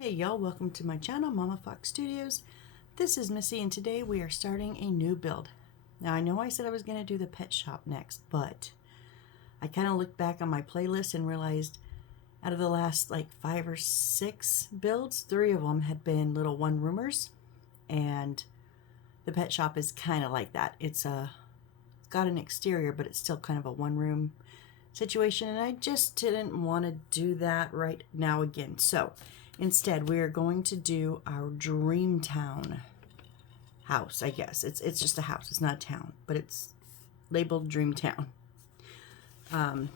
Hey y'all, welcome to my channel, Mama Fox Studios. This is Missy and today we are starting a new build. Now I know I said I was going to do the pet shop next, but I kind of looked back on my playlist and realized out of the last like 5 or 6 builds, 3 of them had been little one-roomers, and the pet shop is kind of like that. It's got an exterior, but it's still kind of a one-room situation, and I just didn't want to do that right now again. So instead, we are going to do our Dreamtown house, I guess. It's just a house. It's not a town, but it's labeled Dreamtown. Oh,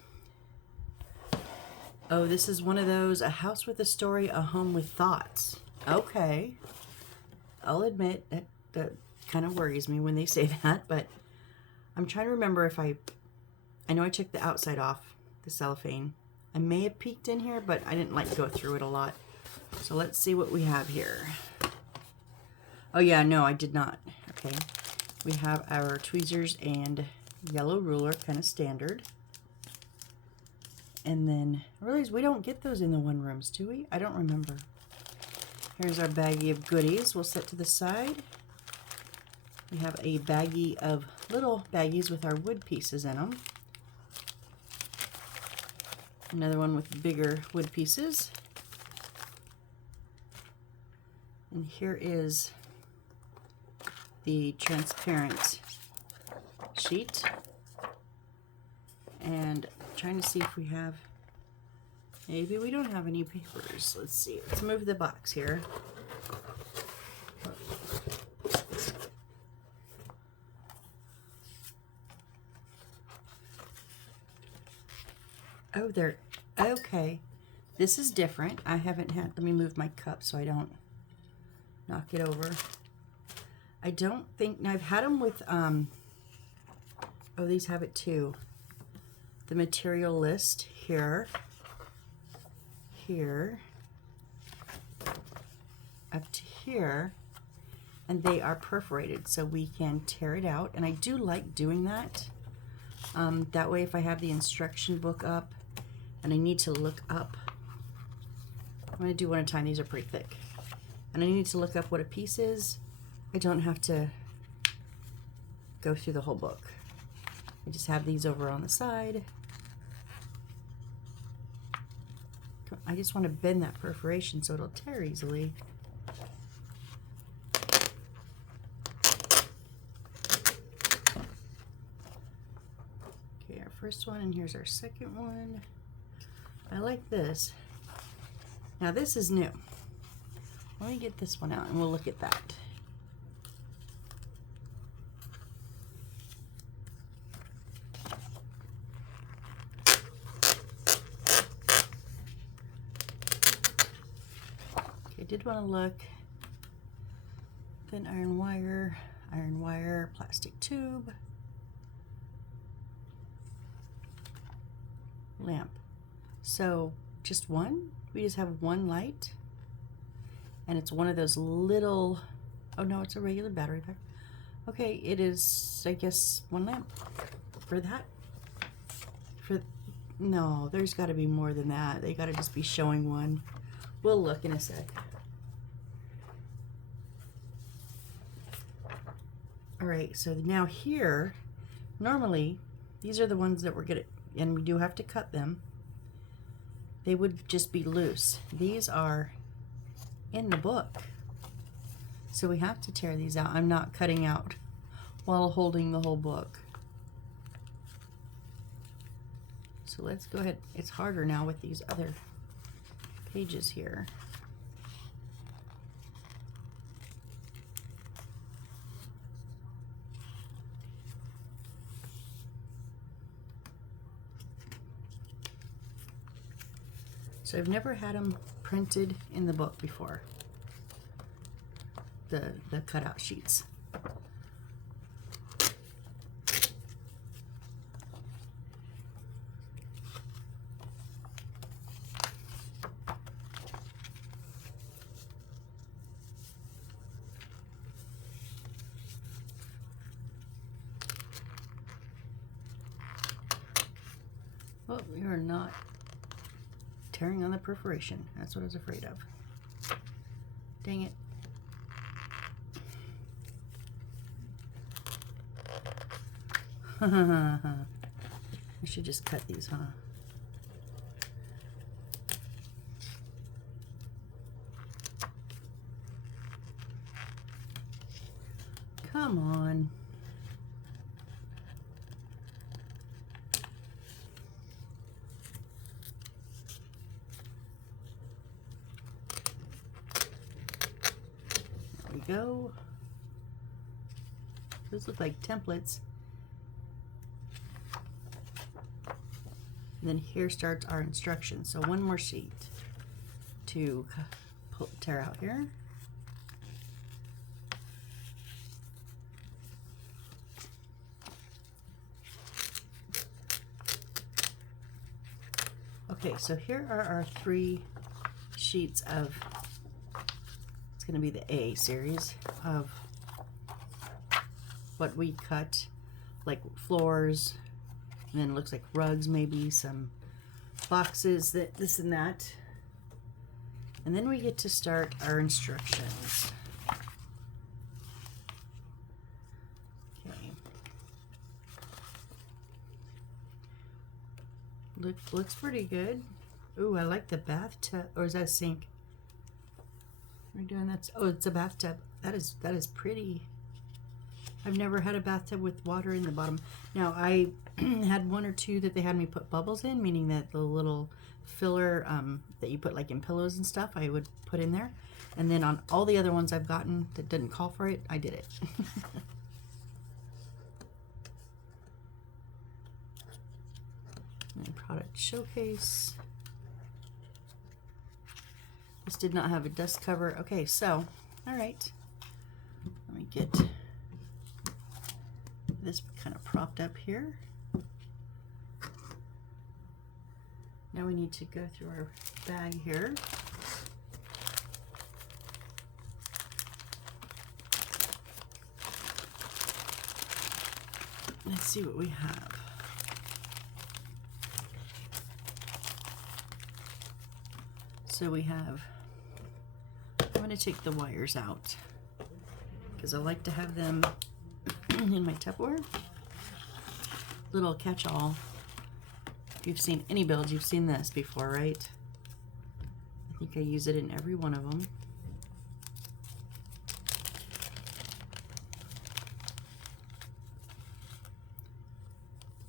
this is one of those, a house with a story, a home with thoughts. Okay. I'll admit that kind of worries me when they say that, but I'm trying to remember if I know I checked the outside off, the cellophane. I may have peeked in here, but I didn't like go through it a lot. So let's see what we have here. Oh yeah, no, I did not. Okay. We have our tweezers and yellow ruler, kind of standard. And then, I realize we don't get those in the one rooms, do we? I don't remember. Here's our baggie of goodies. We'll set to the side. We have a baggie of little baggies with our wood pieces in them. Another one with bigger wood pieces. And here is the transparent sheet. And I'm trying to see if we have, maybe we don't have any papers. Let's see, let's move the box here. Oh, there, okay. This is different. I haven't had, let me move my cup so I don't knock it over. I don't think, now I've had them with, oh, these have it too. The material list here, here, up to here, and they are perforated so we can tear it out. And I do like doing that. That way if I have the instruction book up and I need to look up, I'm going to do one at a time, these are pretty thick, and I need to look up what a piece is, I don't have to go through the whole book. I just have these over on the side. I just want to bend that perforation so it'll tear easily. Okay, our first one, and here's our second one. I like this. Now this is new. Let me get this one out and we'll look at that. Okay, I did want to look. Thin iron wire, plastic tube, lamp. So just one? We just have one light? And it's one of those little, oh no, it's a regular battery pack. Okay, it is, I guess, one lamp for that. No, there's got to be more than that. They got to just be showing one. We'll look in a sec. All right, so now here, normally, these are the ones that we're gonna, and we do have to cut them. They would just be loose. These are in the book, so we have to tear these out. I'm not cutting out while holding the whole book. So let's go ahead. It's harder now with these other pages here. So I've never had them printed in the book before, the cutout sheets. Well, we are not tearing on the perforation. That's what I was afraid of. Dang it. I should just cut these, huh? Come on. There we go. Those look like templates. And then here starts our instructions. So one more sheet to tear out here. Okay, so here are our 3 sheets of, it's going to be the A series of what we cut, like floors, and then it looks like rugs, maybe some boxes, that this and that. And then we get to start our instructions. Okay. Looks pretty good. Ooh, I like the bathtub. Or is that a sink? What are we doing? That's, oh, it's a bathtub. That is pretty. I've never had a bathtub with water in the bottom. Now, I had 1 or 2 that they had me put bubbles in, meaning that the little filler that you put like in pillows and stuff, I would put in there. And then on all the other ones I've gotten that didn't call for it, I did it. And product showcase. This did not have a dust cover. Okay, so, all right. Let me get this kind of propped up here. Now we need to go through our bag here. Let's see what we have. So we have, I'm going to take the wires out because I like to have them in my Tupperware. Little catch-all. If you've seen any builds, you've seen this before, right? I think I use it in every one of them.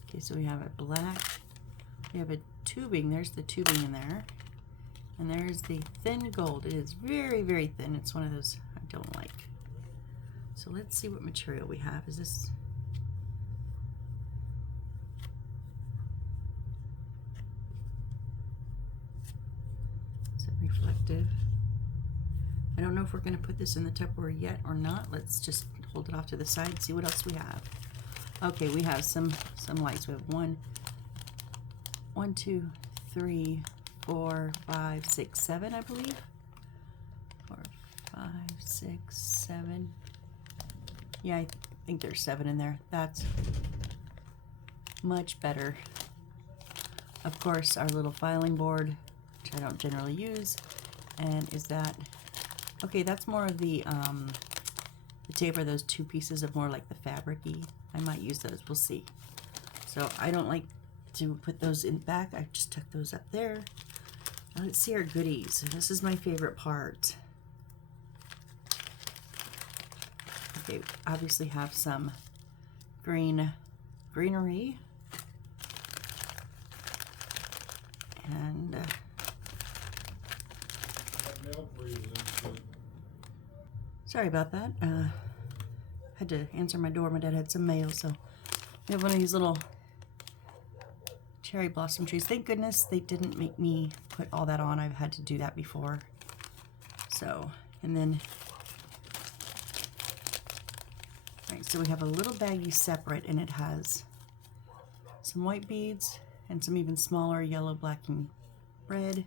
Okay, so we have a black, we have a tubing, there's the tubing in there. And there's the thin gold. It is very, very thin. It's one of those I don't like. So let's see what material we have. Is this... Is it reflective? I don't know if we're going to put this in the Tupperware yet or not. Let's just hold it off to the side and see what else we have. Okay, we have some lights. We have 1, 2, 3, 4, 5, 6, 7, I believe. 4, 5, 6, 7. Yeah, I think there's 7 in there. That's much better. Of course, our little filing board, which I don't generally use. And is that... Okay, that's more of the tape, are those 2 pieces of more like the fabric-y. I might use those. We'll see. So I don't like to put those in back. I just tuck those up there. Now let's see our goodies. This is my favorite part. Okay, obviously have some greenery. And sorry about that. Had to answer my door. My dad had some mail, so we have one of these little cherry blossom trees. Thank goodness they didn't make me put all that on. I've had to do that before. So, and then, right, so we have a little baggie separate, and it has some white beads and some even smaller yellow, black, and red.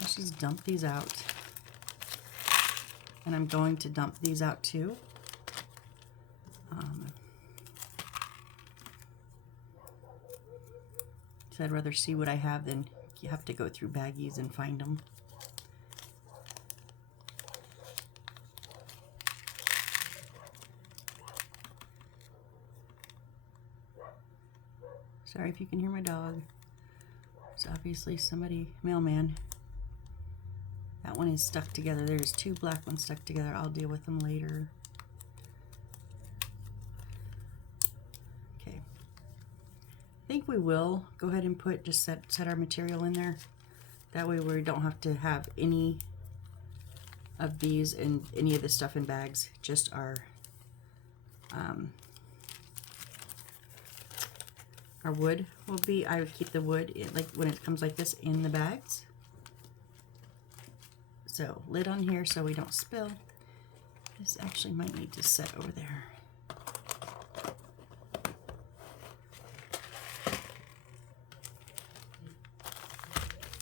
Let's just dump these out. And I'm going to dump these out too. So I'd rather see what I have than you have to go through baggies and find them. Sorry if you can hear my dog. It's obviously somebody, mailman. That one is stuck together. There's two black ones stuck together. I'll deal with them later. Okay. I think we will go ahead and just set our material in there. That way we don't have to have any of these and any of the stuff in bags. Just our wood will be, I would keep the wood, like when it comes like this, in the bags. So lid on here so we don't spill. This actually might need to set over there.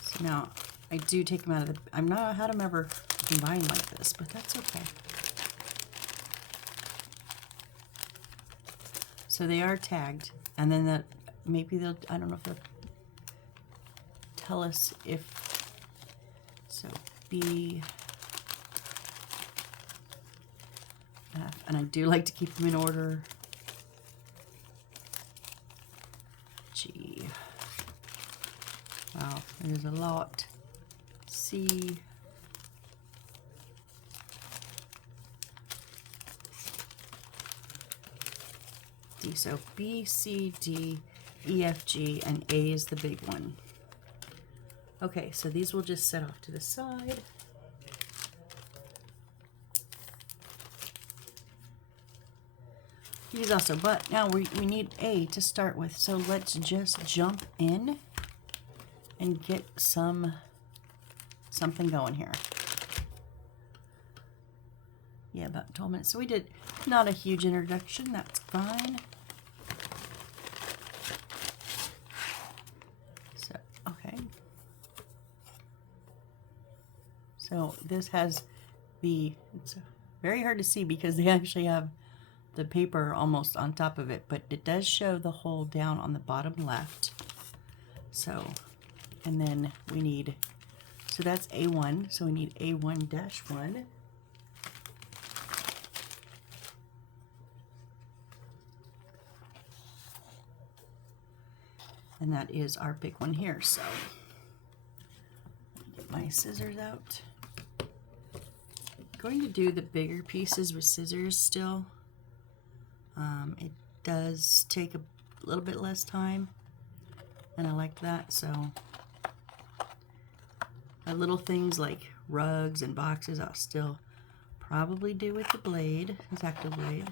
So now I do take them out of the, I'm not had them ever combined like this, but that's okay. So they are tagged, and then that maybe they'll, I don't know if they'll tell us if, so B, F, and I do like to keep them in order. G, wow, there's a lot. C, D, so B, C, D, E, F, G, and A is the big one. Okay, so these will just set off to the side. These also, but now we need A to start with, so let's just jump in and get something going here. Yeah, about 12 minutes. So we did not a huge introduction, that's fine. So, okay. So this has it's very hard to see because they actually have the paper almost on top of it, but it does show the hole down on the bottom left. So, and then we need, so that's A1, so we need A1-1. And that is our big one here, so get my scissors out. I'm going to do the bigger pieces with scissors still. It does take a little bit less time, and I like that. So little things like rugs and boxes I'll still probably do with the blade, X-Acto blade,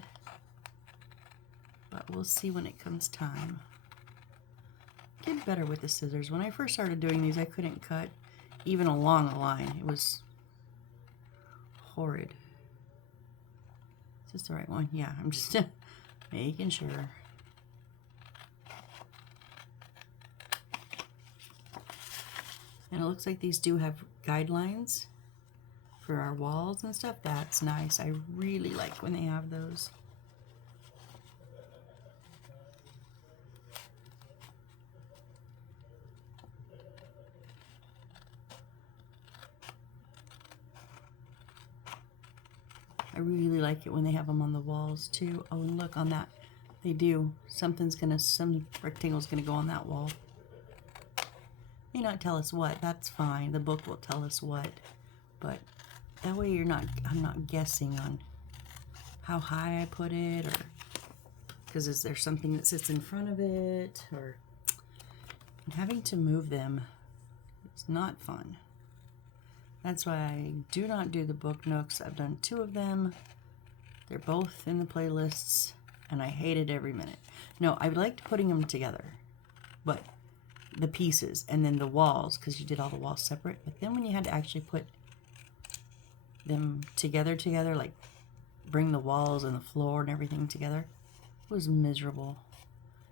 but we'll see when it comes time. Get better with the scissors. When I first started doing these, I couldn't cut even along a line. It was horrid. Is this the right one? Yeah, I'm just making sure. And it looks like these do have guidelines for our walls and stuff. That's nice. I really like when they have those. I really like it when they have them on the walls too. Oh, and look on that. They do. Some rectangle's gonna go on that wall. May not tell us what, that's fine. The book will tell us what. But that way I'm not guessing on how high I put it, or because is there something that sits in front of it, or having to move them. It's not fun. That's why I do not do the book nooks. I've done 2 of them. They're both in the playlists, and I hate it every minute. No, I liked putting them together, but the pieces and then the walls, because you did all the walls separate. But then when you had to actually put them together, like bring the walls and the floor and everything together, it was miserable.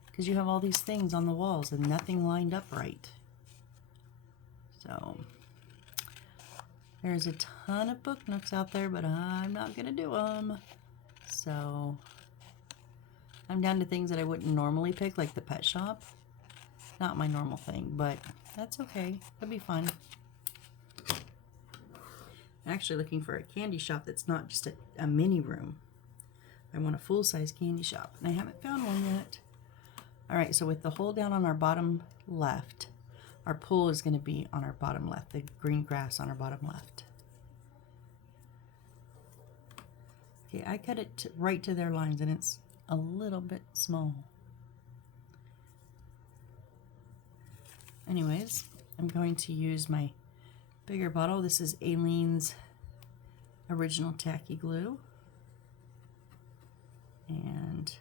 Because you have all these things on the walls and nothing lined up right. So there's a ton of book nooks out there, but I'm not going to do them. So I'm down to things that I wouldn't normally pick, like the pet shop. Not my normal thing, but that's okay. It'll be fun. I'm actually looking for a candy shop that's not just a mini room. I want a full-size candy shop, and I haven't found one yet. All right, so with the hole down on our bottom left, our pull is going to be on our bottom left, the green grass on our bottom left. Okay, I cut it right to their lines, and it's a little bit small. Anyways, I'm going to use my bigger bottle. This is Aleene's Original Tacky Glue. And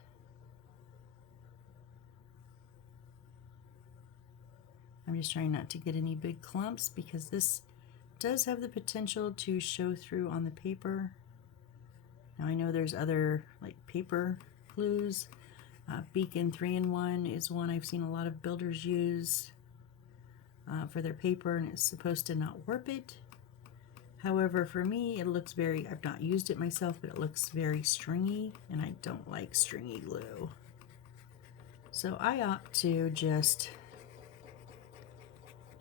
I'm just trying not to get any big clumps because this does have the potential to show through on the paper. Now I know there's other like paper glues. Beacon 3-in-1 is one I've seen a lot of builders use for their paper, and it's supposed to not warp it. However, for me, it looks very, I've not used it myself, but it looks very stringy, and I don't like stringy glue. So I opt to just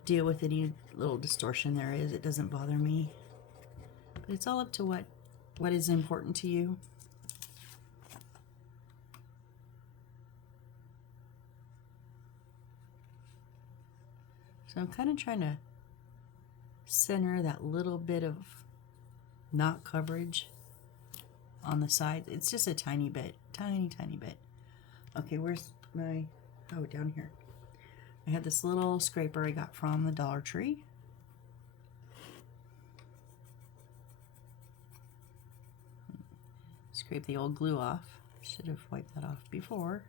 deal with any little distortion there is. It doesn't bother me. But it's all up to what is important to you. So I'm kind of trying to center that little bit of knot coverage on the side. It's just a tiny bit, tiny bit. Okay, where's my, oh, down here. I have this little scraper I got from the Dollar Tree. Scrape the old glue off. Should have wiped that off before.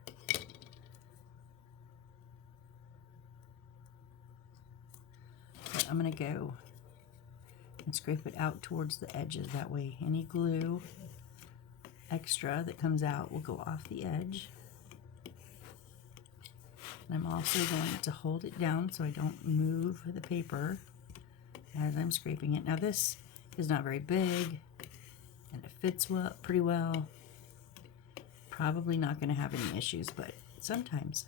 But I'm gonna go and scrape it out towards the edges. That way any glue extra that comes out will go off the edge. And I'm also going to hold it down so I don't move the paper as I'm scraping it. Now this is not very big and it fits well, pretty well. Probably not going to have any issues, but sometimes.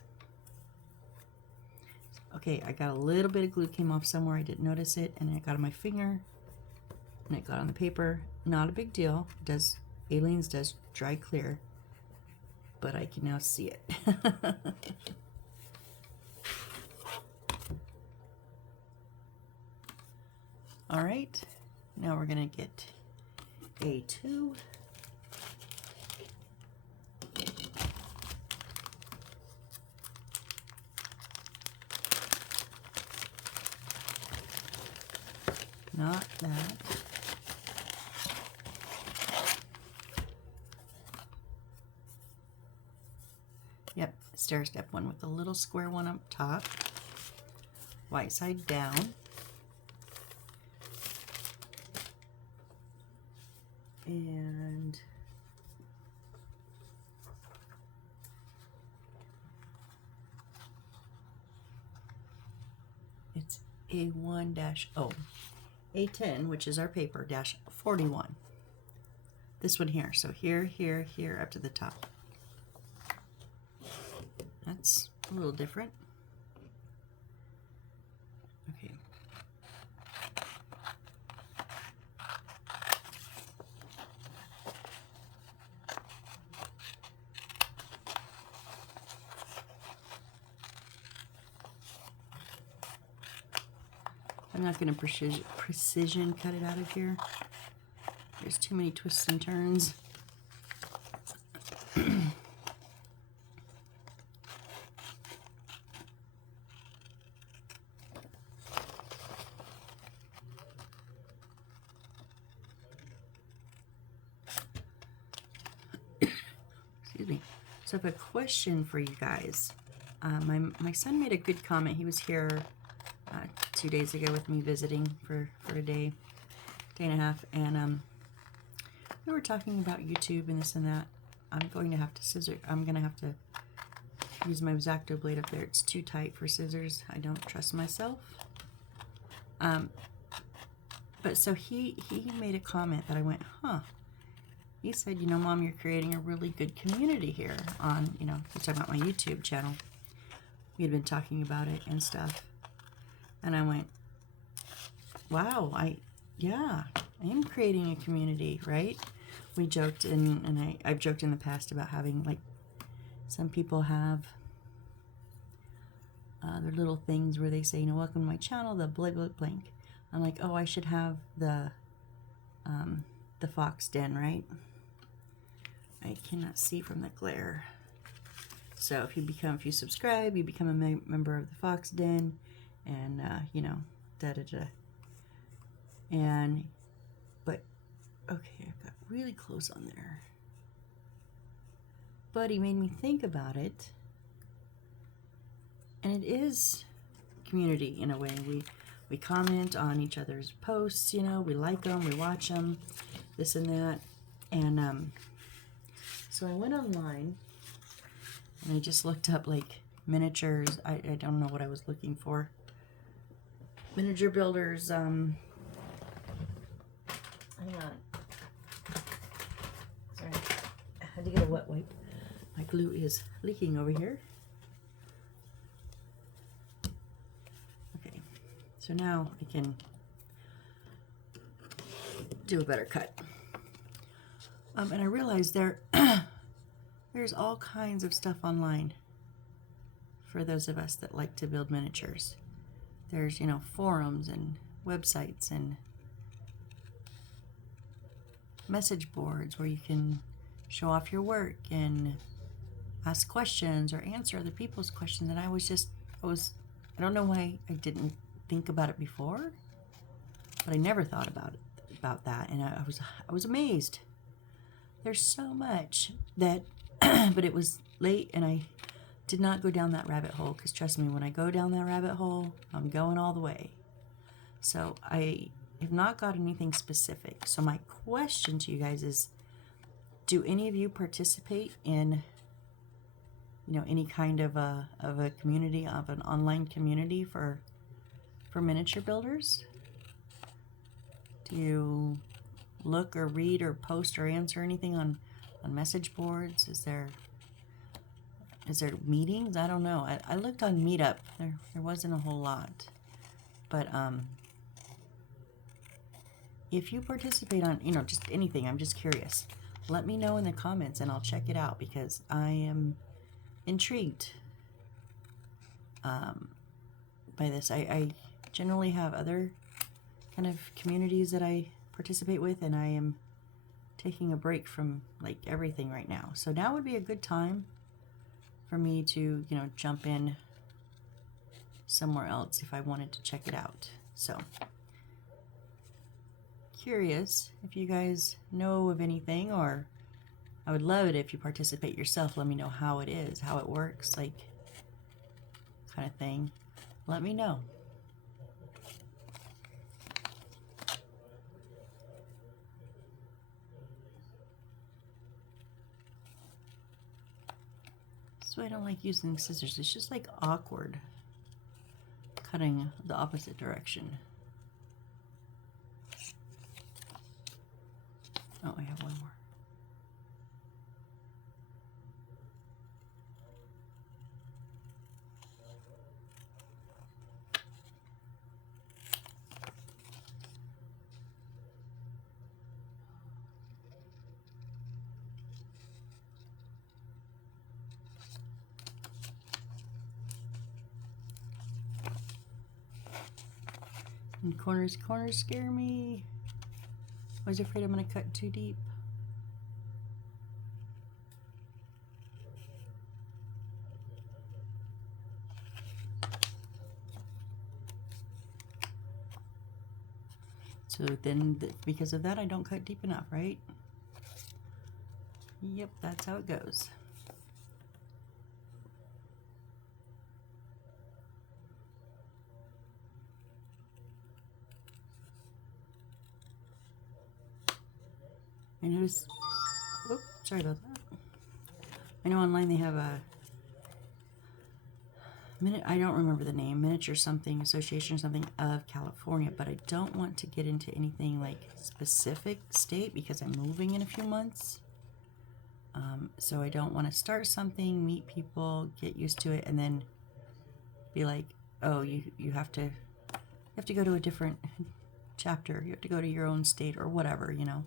Okay, I got a little bit of glue came off somewhere. I didn't notice it, and it got on my finger and it got on the paper. Not a big deal. It does, Aleene's does dry clear, but I can now see it. All right, now we're gonna get A2. Not that. Yep, stair step one with the little square one up top. White side down. And it's A1-0. A10, which is our paper, -41. This one here. So here, here, here, up to the top. That's a little different. Okay. I'm not going to precision cut it out of here. There's too many twists and turns. Excuse me. So I have a question for you guys. My son made a good comment. He was here 2 days ago with me visiting for a day and a half, and we were talking about YouTube and this and that. I'm going to have to use my X-Acto blade up there. It's too tight for scissors. I don't trust myself. But so he made a comment that I went, huh. He said, you know, Mom, you're creating a really good community here on, you know, he's talking about my YouTube channel. We had been talking about it and stuff. And I went, wow, I am creating a community, right? We joked, and I've joked in the past about having, like, some people have They're little things where they say, you know, welcome to my channel, the blank blank blank. I'm like, oh, I should have the fox den, right? I cannot see from the glare. So if you subscribe, you become a member of the fox den, and you know, da da da. And but okay, I've got really close on there. But he made me think about it, and it is community in a way. We comment on each other's posts, you know, we like them, we watch them, this and that. And so I went online and I just looked up like miniatures. I don't know what I was looking for. Miniature builders. Hang on. Sorry, I had to get a wet wipe. My glue is leaking over here. Okay, so now I can do a better cut. And I realized there's all kinds of stuff online for those of us that like to build miniatures. There's, you know, forums and websites and message boards where you can show off your work and ask questions or answer other people's questions. And I I don't know why I didn't think about it before, but I never thought about that. And I was amazed. There's so much that, but it was late and I did not go down that rabbit hole, because trust me, when I go down that rabbit hole, I'm going all the way. So I have not got anything specific. So my question to you guys is, do any of you participate in, you know, any kind of a community, of an online community for miniature builders? Do you look or read or post or answer anything on message boards? Is there meetings? I don't know. I looked on Meetup. There wasn't a whole lot. But if you participate on, you know, just anything, I'm just curious. Let me know in the comments and I'll check it out, because I am intrigued by this. I generally have other kind of communities that I participate with, and I am taking a break from like everything right now. So now would be a good time for me to, you know, jump in somewhere else if I wanted to check it out. So curious if you guys know of anything, or I would love it if you participate yourself. Let me know how it is, how it works, like kind of thing. Let me know. So I don't like using scissors. It's just like awkward cutting the opposite direction. Oh, I have one more. And corners scare me. I was afraid I'm going to cut too deep. So then, because of that, I don't cut deep enough, right? Yep, that's how it goes. I noticed, oops, sorry about that. I know online they have a I don't remember the name, Miniature something, Association or something of California, but I don't want to get into anything like specific state because I'm moving in a few months. So I don't want to start something, meet people, get used to it, and then be like, oh, you have to go to a different chapter. You have to go to your own state or whatever, you know.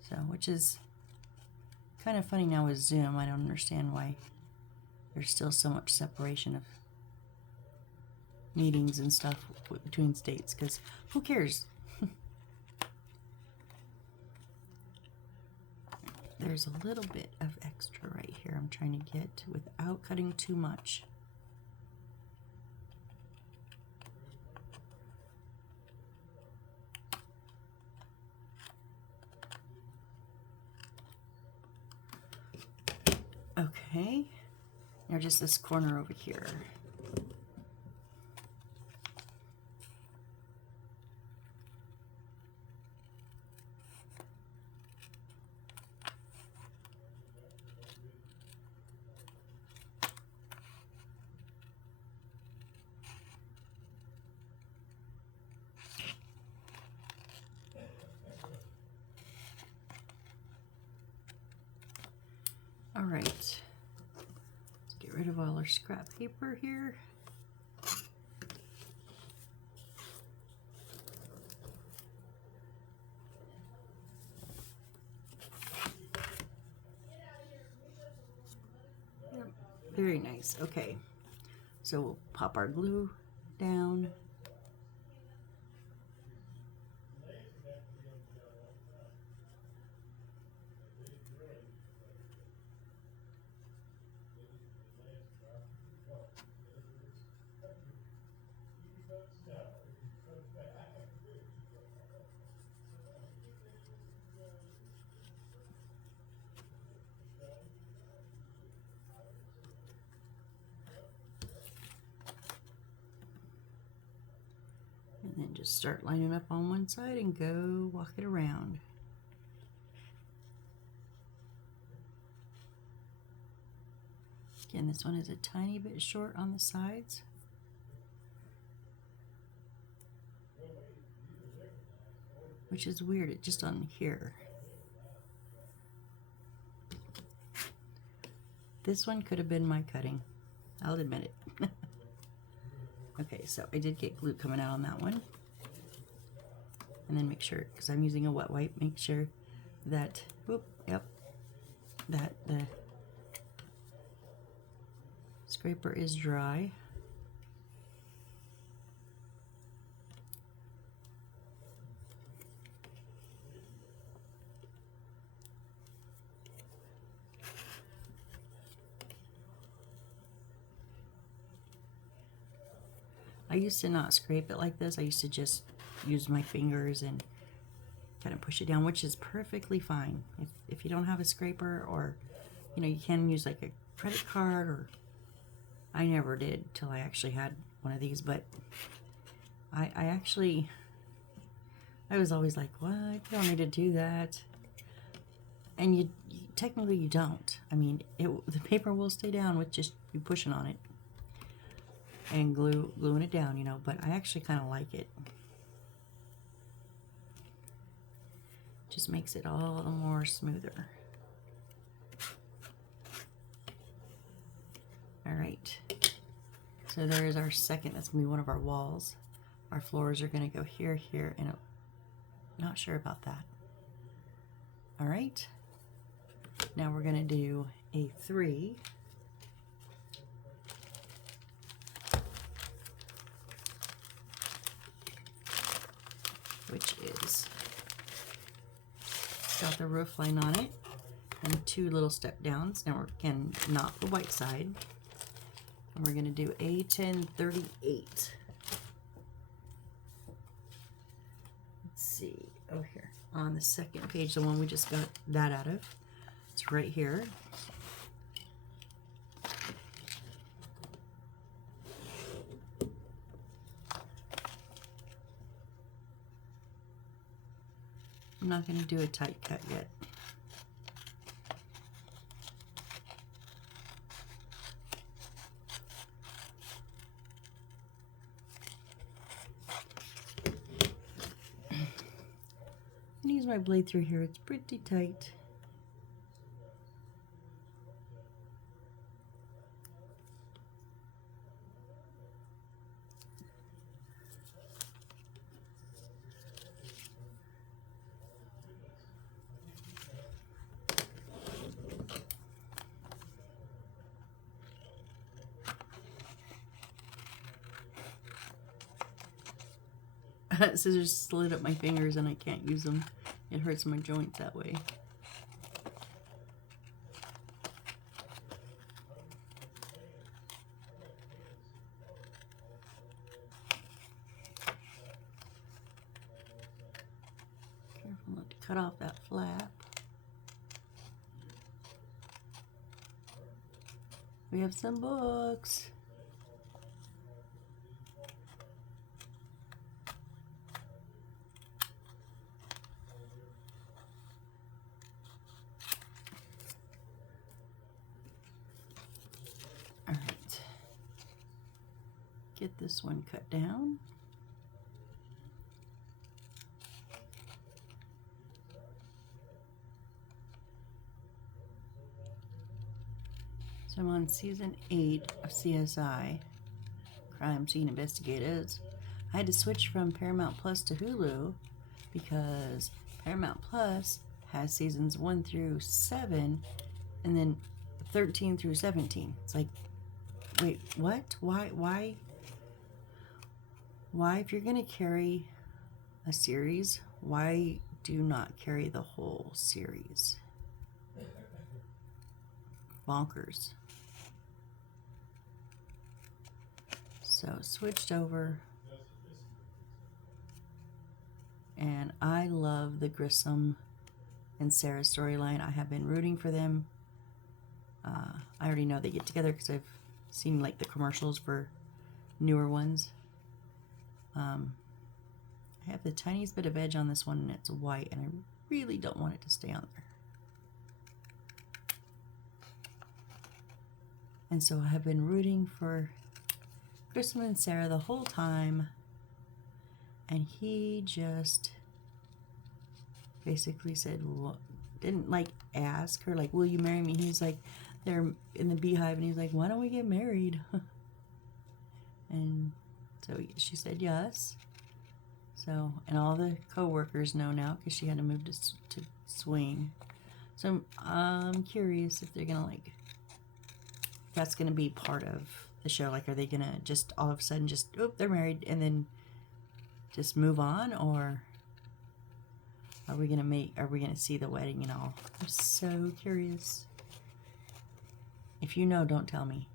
So, which is kind of funny now with Zoom. I don't understand why there's still so much separation of meetings and stuff between states, because who cares? There's a little bit of extra right here I'm trying to get without cutting too much. Okay, now just this corner over here. All right, let's get rid of all our scrap paper here. Yep, very nice. Okay, so we'll pop our glue down. And then just start lining up on one side and go walk it around. Again, this one is a tiny bit short on the sides. Which is weird, it's just on here. This one could have been my cutting. I'll admit it. Okay, so I did get glue coming out on that one. And then make sure, because I'm using a wet wipe, make sure that, whoop, yep, that the scraper is dry. I used to not scrape it like this. I used to just use my fingers and kind of push it down, which is perfectly fine. If you don't have a scraper, or, you know, you can use like a credit card, or I never did till I actually had one of these, but I was always like, what? You don't need to do that. And you technically you don't. I mean, the paper will stay down with just you pushing on it and gluing it down, you know, but I actually kind of like it. Just makes it all a little more smoother. All right, so there's our second. That's gonna be one of our walls. Our floors are gonna go here, here, and not sure about that. All right, now we're gonna do a 3. Which is got the roof line on it and 2 little step downs. Now we're again not the white side, and we're going to do A1038. Let's see, oh here on the second page, the one we just got that out of. It's right here. I'm not going to do a tight cut yet. I'm going to use my blade through here. It's pretty tight. Scissors slid up my fingers and I can't use them. It hurts my joints that way. Careful not to cut off that flap. We have some books. All right. Get this one cut down. So I'm on season 8 of CSI, Crime Scene Investigators. I had to switch from Paramount Plus to Hulu because Paramount Plus has seasons 1 through 7 and then 13 through 17. It's like, wait, what? Why if you're going to carry a series, why do you not carry the whole series? Bonkers. So switched over, and I love the Grissom and Sarah storyline. I have been rooting for them. I already know they get together because I've seen like the commercials for newer ones. I have the tiniest bit of edge on this one, and it's white, and I really don't want it to stay on there. And so I have been rooting for Grissom and Sarah the whole time, and he just basically said, well, didn't like ask her like, will you marry me? He's like, they're in the beehive, and he's like, why don't we get married? And so she said yes. So, and all the co-workers know now because she had to move to swing. So I'm curious if they're gonna like, that's gonna be part of the show. Like, are they gonna just all of a sudden just, oh, they're married, and then just move on, or are we gonna see the wedding and all? I'm so curious. If you know, don't tell me.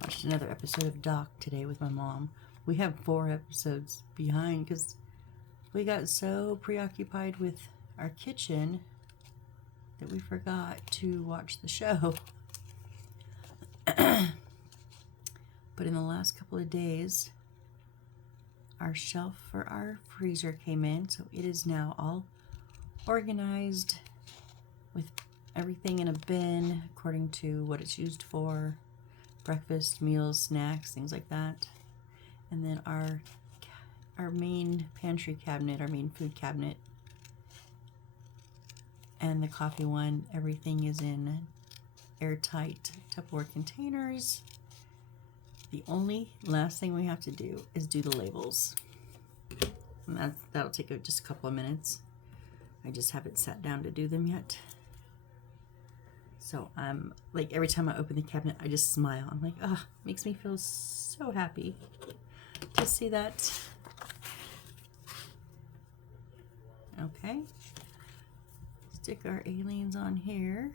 Watched another episode of Doc today with my mom. We have 4 episodes behind because we got so preoccupied with our kitchen that we forgot to watch the show. But in the last couple of days, our shelf for our freezer came in, so it is now all organized with everything in a bin according to what it's used for. Breakfast, meals, snacks, things like that. And then our main pantry cabinet, our main food cabinet, and the coffee one, everything is in airtight Tupperware containers. The only last thing we have to do is do the labels. And that'll take just a couple of minutes. I just haven't sat down to do them yet. So I'm like, every time I open the cabinet, I just smile. I'm like, oh, makes me feel so happy to see that. Okay. Stick our aliens on here.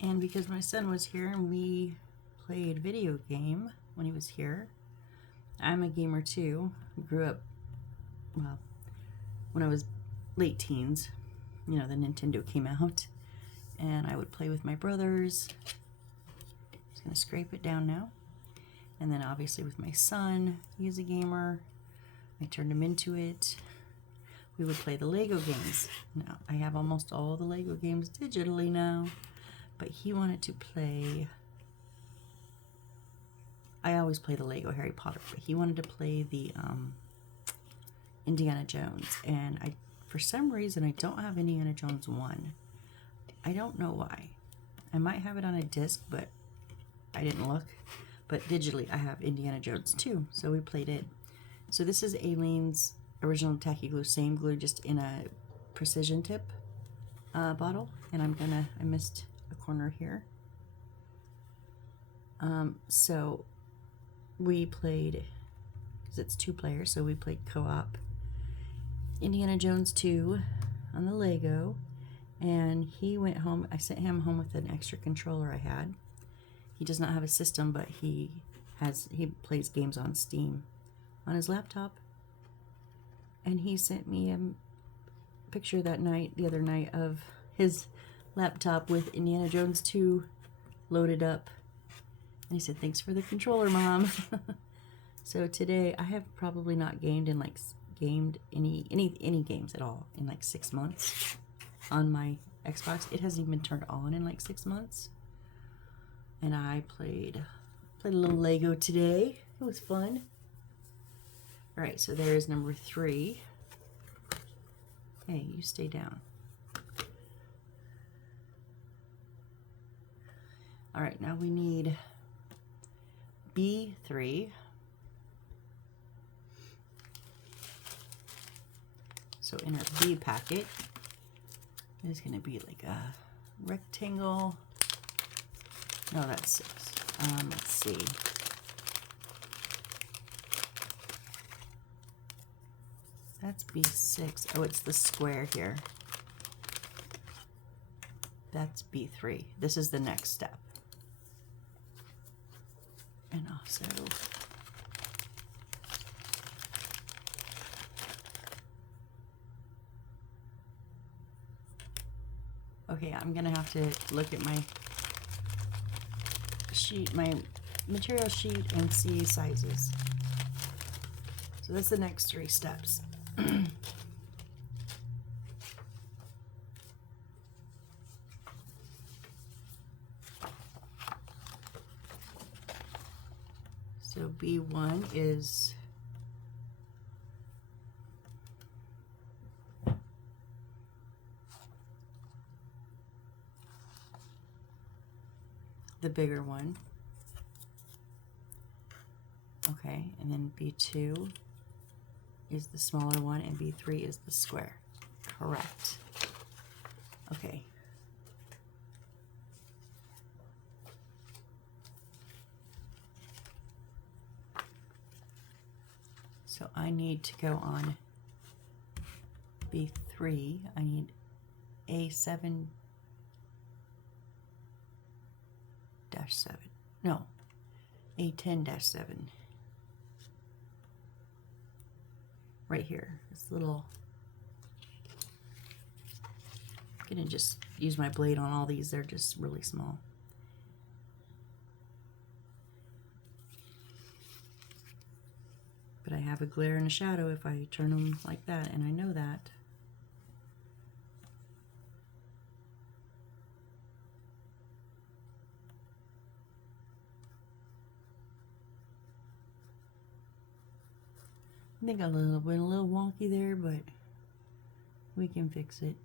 And because my son was here and we played video game when he was here, I'm a gamer too. Grew up, well, when I was late teens, you know, the Nintendo came out, and I would play with my brothers. Just gonna scrape it down now. And then obviously with my son, he's a gamer. I turned him into it. We would play the Lego games. Now, I have almost all the Lego games digitally now, but he wanted to play... I always play the Lego Harry Potter, but he wanted to play the Indiana Jones, and for some reason, I don't have Indiana Jones 1. I don't know why. I might have it on a disc, but I didn't look. But digitally, I have Indiana Jones 2, so we played it. So this is Aleene's original Tacky Glue, same glue, just in a precision tip bottle. And I missed a corner here. So we played, because it's 2 players, so we played co-op Indiana Jones 2 on the Lego. And he went home. I sent him home with an extra controller I had. He does not have a system, but he plays games on Steam on his laptop. And he sent me a picture the other night of his laptop with Indiana Jones 2 loaded up. And he said, "Thanks for the controller, Mom." So today I have probably not gamed any games at all in like 6 months on my Xbox. It hasn't even been turned on in like 6 months. And I played a little Lego today. It was fun. All right, so there's number 3. Hey, you stay down. All right, now we need B3. So in our B packet, it's going to be like a rectangle. No, that's 6. Let's see. That's B6. Oh, it's the square here. That's B3. This is the next step. And also, okay, I'm gonna have to look at my sheet, my material sheet, and see sizes. So that's the next 3 steps. So B1 is the bigger one. Okay, and then B2 is the smaller one, and B3 is the square. Correct. Okay. So I need to go on B3. I need A7-7. No, A10-7. Right here. This little... I'm going to just use my blade on all these. They're just really small. But I have a glare and a shadow if I turn them like that, and I know that. I think I went a little wonky there, but we can fix it.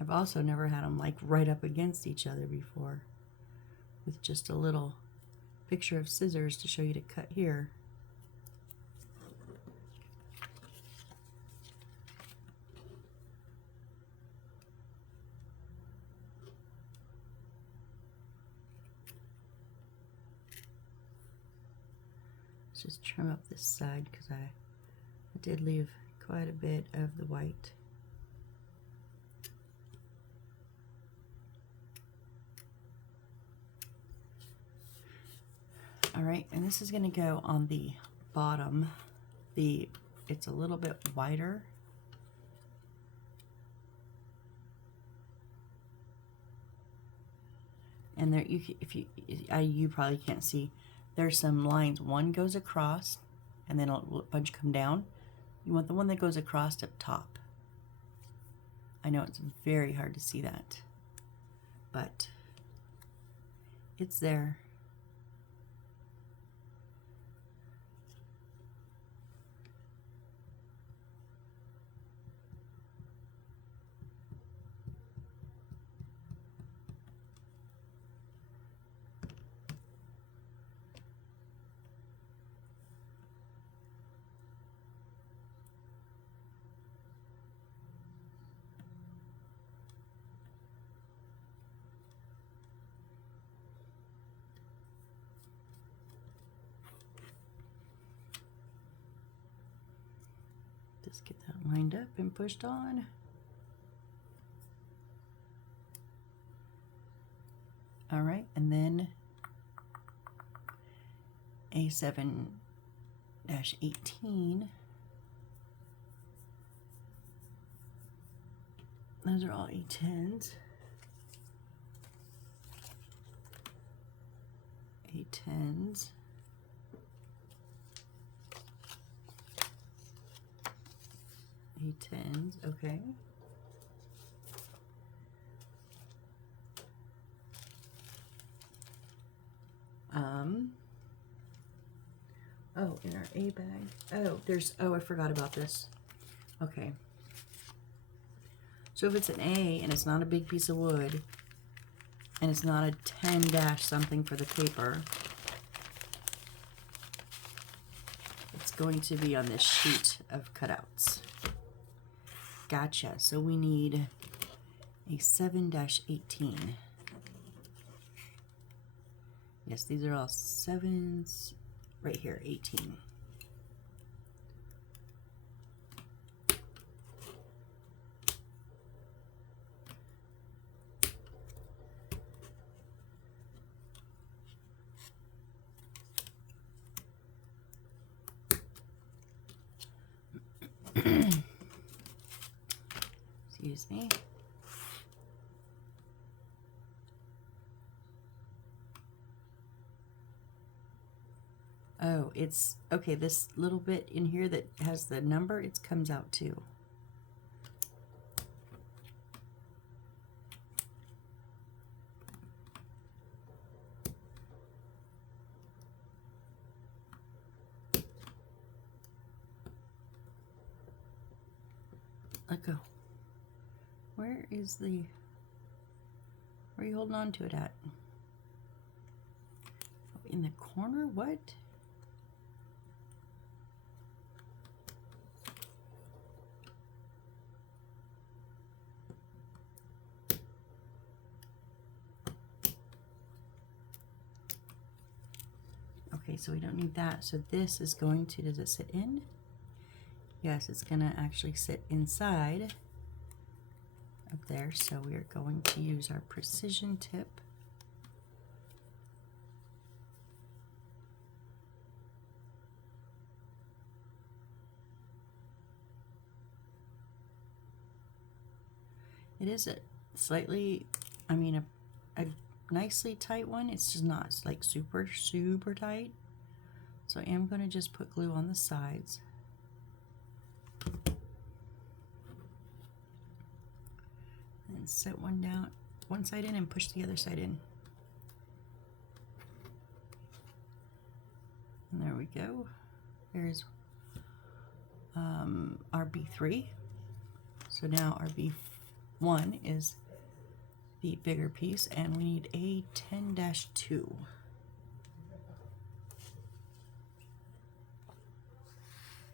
I've also never had them like right up against each other before, with just a little picture of scissors to show you to cut here. Let's just trim up this side because I did leave quite a bit of the white. All right, and this is going to go on the bottom. It's a little bit wider. And there, you probably can't see, there's some lines. One goes across, and then a bunch come down. You want the one that goes across up top. I know it's very hard to see that, but it's there. Just get that lined up and pushed on. All right, and then A7-18. Those are all A10s. A10s. A10s, okay. Oh, in our A bag. Oh, I forgot about this. Okay. So if it's an A and it's not a big piece of wood, and it's not a 10 dash something for the paper, it's going to be on this sheet of cutouts. Gotcha. So we need a 7-18. Yes, these are all 7s. Right here, 18. Excuse me. Oh, it's okay. This little bit in here that has the number, it comes out too. Let go. Where is the, where are you holding on to it at? Oh, in the corner? What? Okay, so we don't need that. So this is going to, does it sit in? Yes, it's gonna actually sit inside of there. So we are going to use our precision tip. It is a slightly, I mean, a nicely tight one. It's just not, it's like super, super tight. So I am going to just put glue on the sides. And set one down, one side in, and push the other side in. And there we go. There's our B3. So now our B1 is the bigger piece, and we need a 10-2.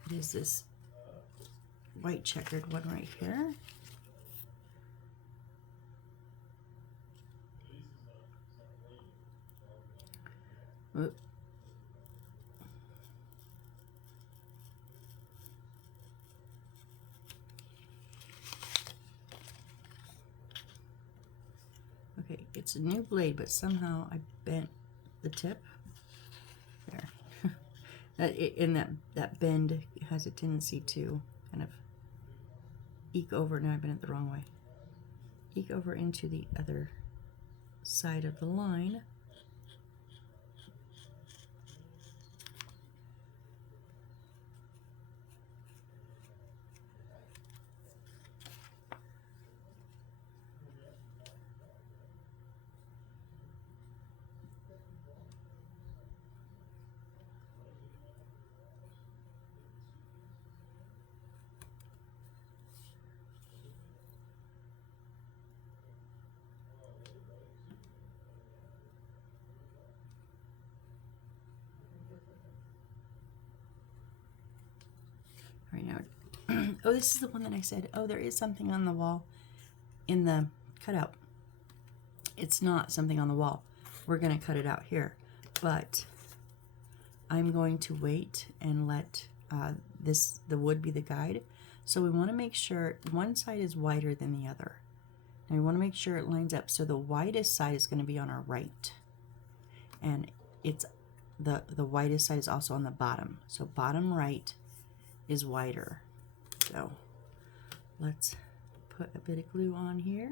It is this white checkered one right here. Oop. Okay, it's a new blade, but somehow I bent the tip. There. that bend has a tendency to kind of eke over. Now I bent it the wrong way. Eke over into the other side of the line. Right now, oh, this is the one that I said, oh, there is something on the wall in the cutout. It's not something on the wall. We're going to cut it out here, but I'm going to wait and let the wood be the guide. So we want to make sure one side is wider than the other. And we want to make sure it lines up. So the widest side is going to be on our right. And it's the widest side is also on the bottom. So bottom right is wider. So let's put a bit of glue on here.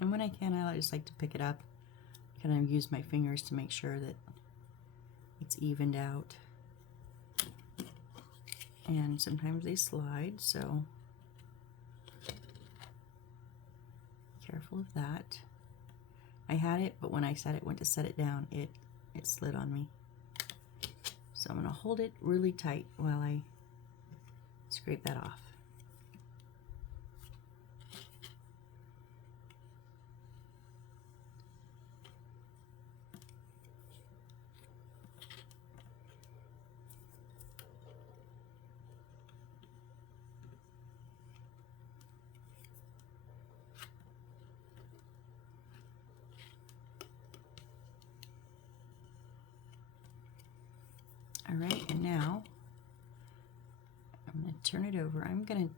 And when I can, I just like to pick it up, kind of use my fingers to make sure that it's evened out. And sometimes they slide, so careful of that. I had it, but when I went to set it down, it slid on me. So I'm going to hold it really tight while I scrape that off. All right, and now I'm going to turn it over. I'm going to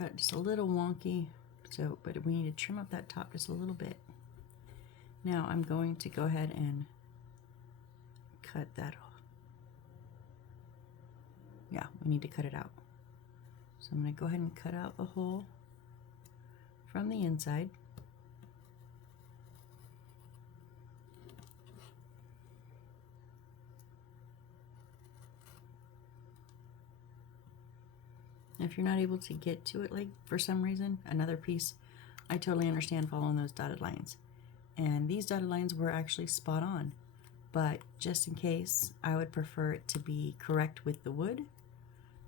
got it just a little wonky, so but we need to trim up that top just a little bit. Now I'm going to go ahead and cut that off. Yeah, we need to cut it out. So I'm going to go ahead and cut out the hole from the inside. If you're not able to get to it, like for some reason, another piece, I totally understand following those dotted lines. And these dotted lines were actually spot on. But just in case, I would prefer it to be correct with the wood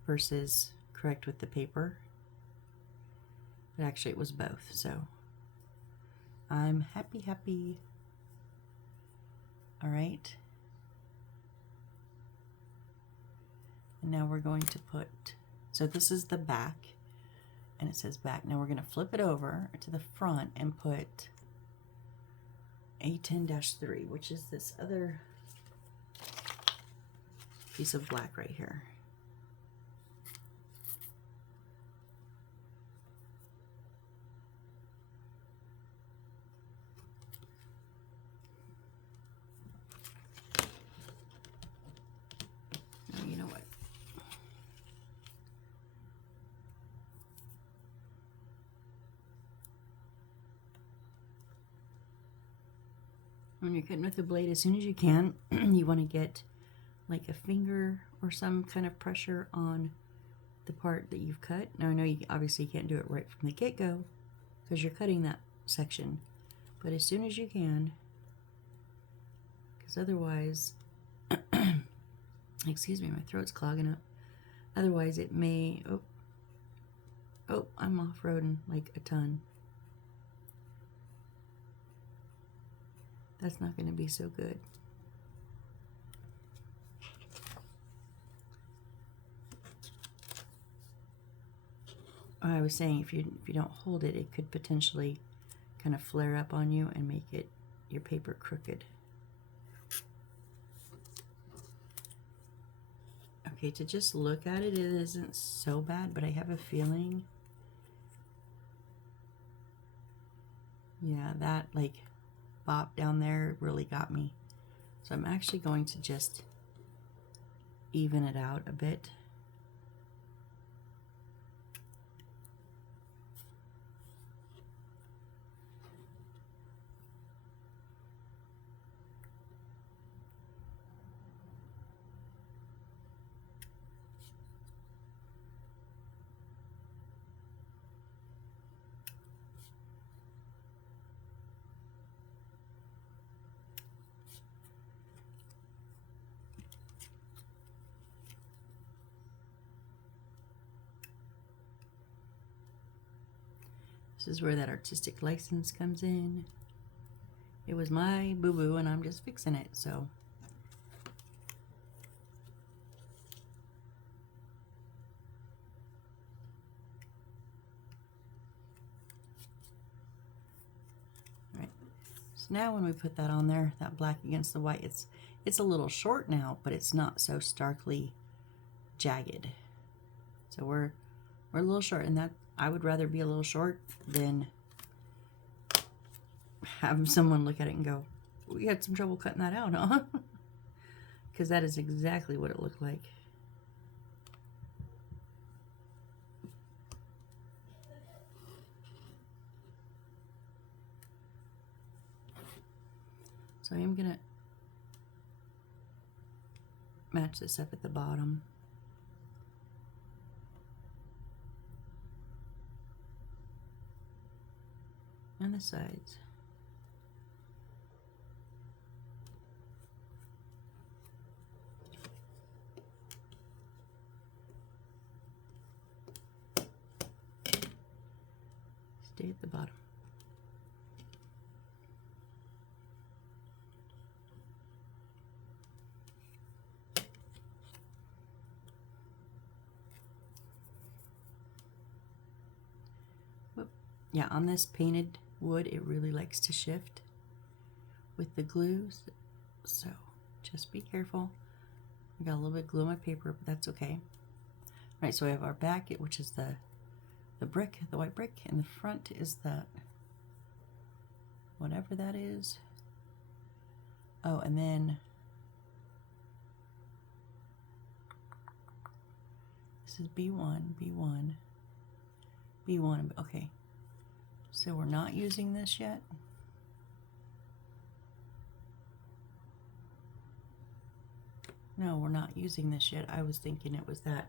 versus correct with the paper. But actually it was both, so I'm happy. All right. And now we're going to put, so this is the back, and it says back. Now we're going to flip it over to the front and put A10-3, which is this other piece of black right here. Now, you know what? When you're cutting with the blade, as soon as you can, you want to get like a finger or some kind of pressure on the part that you've cut. Now I know you obviously can't do it right from the get-go because you're cutting that section, but as soon as you can, because otherwise, excuse me, my throat's clogging up. Otherwise it may, oh, I'm off-roading like a ton. That's not going to be so good. I was saying if you don't hold it, it could potentially kind of flare up on you and make it your paper crooked. Okay, to just look at it, it isn't so bad, but I have a feeling, yeah, that like bop down there really got me. So I'm actually going to just even it out a bit. This is where that artistic license comes in. It was my boo-boo and I'm just fixing it, so. All right. So now when we put that on there, that black against the white, it's a little short now, but it's not so starkly jagged. So we're a little short, and that I would rather be a little short than have someone look at it and go, we had some trouble cutting that out, huh? Because that is exactly what it looked like. So I am gonna match this up at the bottom. And the sides. Stay at the bottom. Whoop. Yeah, on this painted wood, it really likes to shift with the glues, so just be careful. I got a little bit of glue on my paper, but that's okay. All right, so we have our back, which is the brick, the white brick, and the front is that, whatever that is. Oh, and then this is B1, B1, B1, okay. So we're not using this yet. No, we're not using this yet. I was thinking it was that.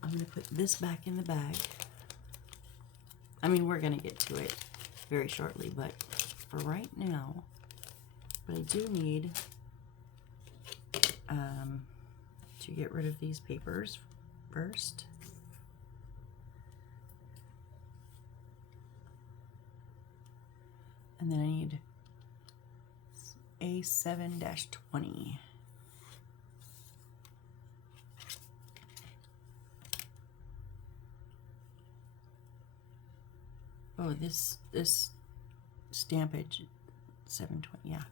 I'm going to put this back in the bag. I mean, we're going to get to it very shortly, but for right now, but I do need to get rid of these papers first. And then I need A7-20. Oh, this stampage 720, yeah,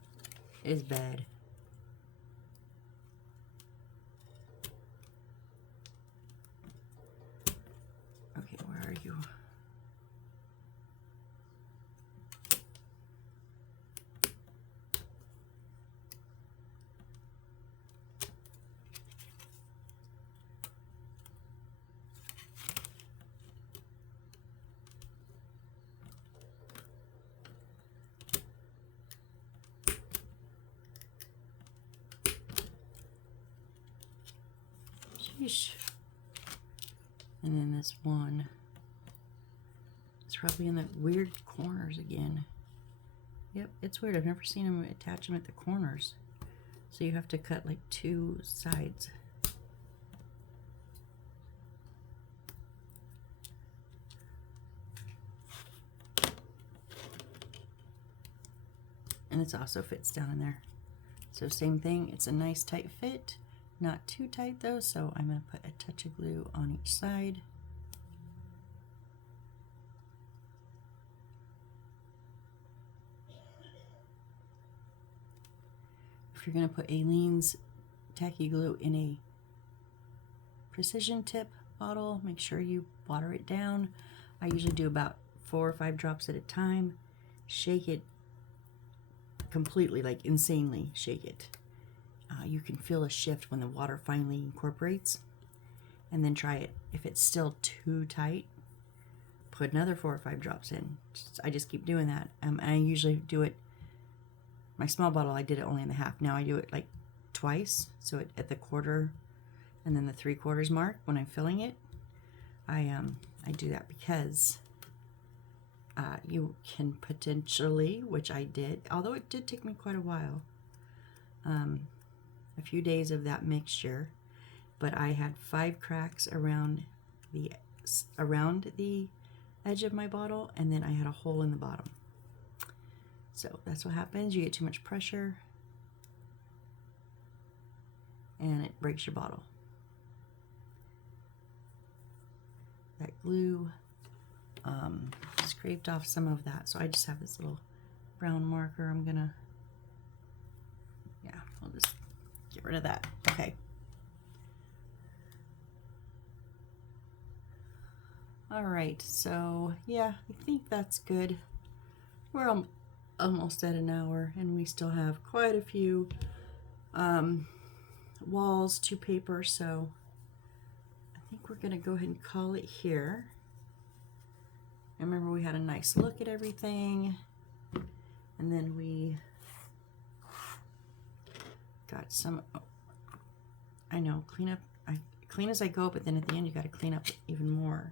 is bad. Okay, where are you? Sheesh. And then this one, it's probably in the weird corners again. Yep, it's weird. I've never seen them attach them at the corners. So you have to cut like 2 sides. And it also fits down in there. So same thing, it's a nice tight fit. Not too tight though, so I'm going to put a touch of glue on each side. if you're going to put Aleene's tacky glue in a precision tip bottle, make sure you water it down. I usually do about 4 or 5 drops at a time. Shake it completely, like insanely shake it. You can feel a shift when the water finally incorporates, and then try it. If it's still too tight, put another 4 or 5 drops in. I just keep doing that. I usually do it, my small bottle, I did it only in the half. Now I do it like twice, so at the quarter and then the 3/4 mark when I'm filling it. I do that because you can potentially, which I did, although it did take me quite a while, a few days of that mixture, but I had 5 cracks around the edge of my bottle, and then I had a hole in the bottom. So that's what happens. You get too much pressure and it breaks your bottle. That glue scraped off some of that, so I just have this little brown marker. I'm gonna, yeah, I'll just get rid of that. Okay. All right, so yeah, I think that's good. We're almost at an hour, and we still have quite a few walls to paper, so I think we're gonna go ahead and call it here. I remember we had a nice look at everything, and then we got some, oh, I know, clean as I go, but then at the end you got to clean up even more.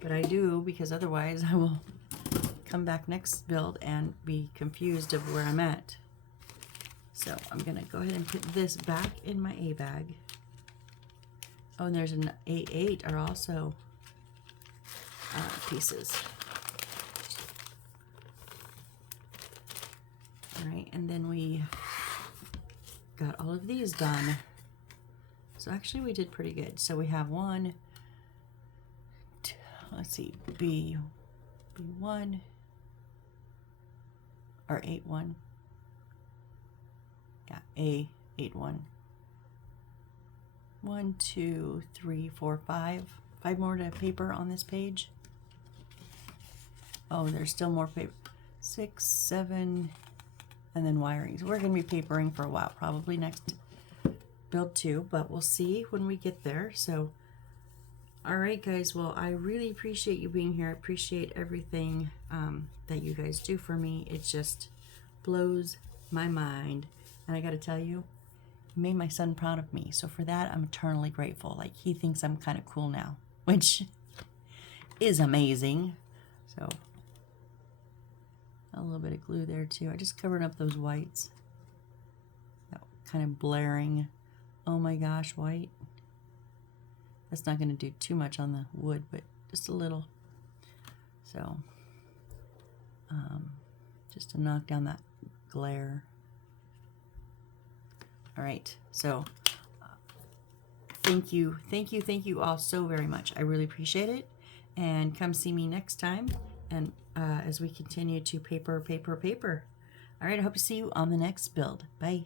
But I do, because otherwise I will come back next build and be confused of where I'm at. So I'm gonna go ahead and put this back in my A bag. Oh, and there's an A8 are also pieces. All right, and then we got all of these done. So actually we did pretty good. So we have one, two, let's see, B1 or 8-1. Yeah, A81. 1, 2, 3, 4, 5. 5 more to paper on this page. Oh, there's still more paper. 6, 7, and then wiring. So we're going to be papering for a while, probably next build 2, but we'll see when we get there. So, all right, guys. Well, I really appreciate you being here. I appreciate everything that you guys do for me. It just blows my mind. And I got to tell you, you made my son proud of me. So for that, I'm eternally grateful. Like, he thinks I'm kind of cool now, which is amazing. So a little bit of glue there too. I just covered up those whites. That kind of blaring, oh my gosh, white. That's not going to do too much on the wood, but just a little. So just to knock down that glare. All right, so thank you all so very much. I really appreciate it, and come see me next time, and as we continue to paper. All right, I hope to see you on the next build. Bye.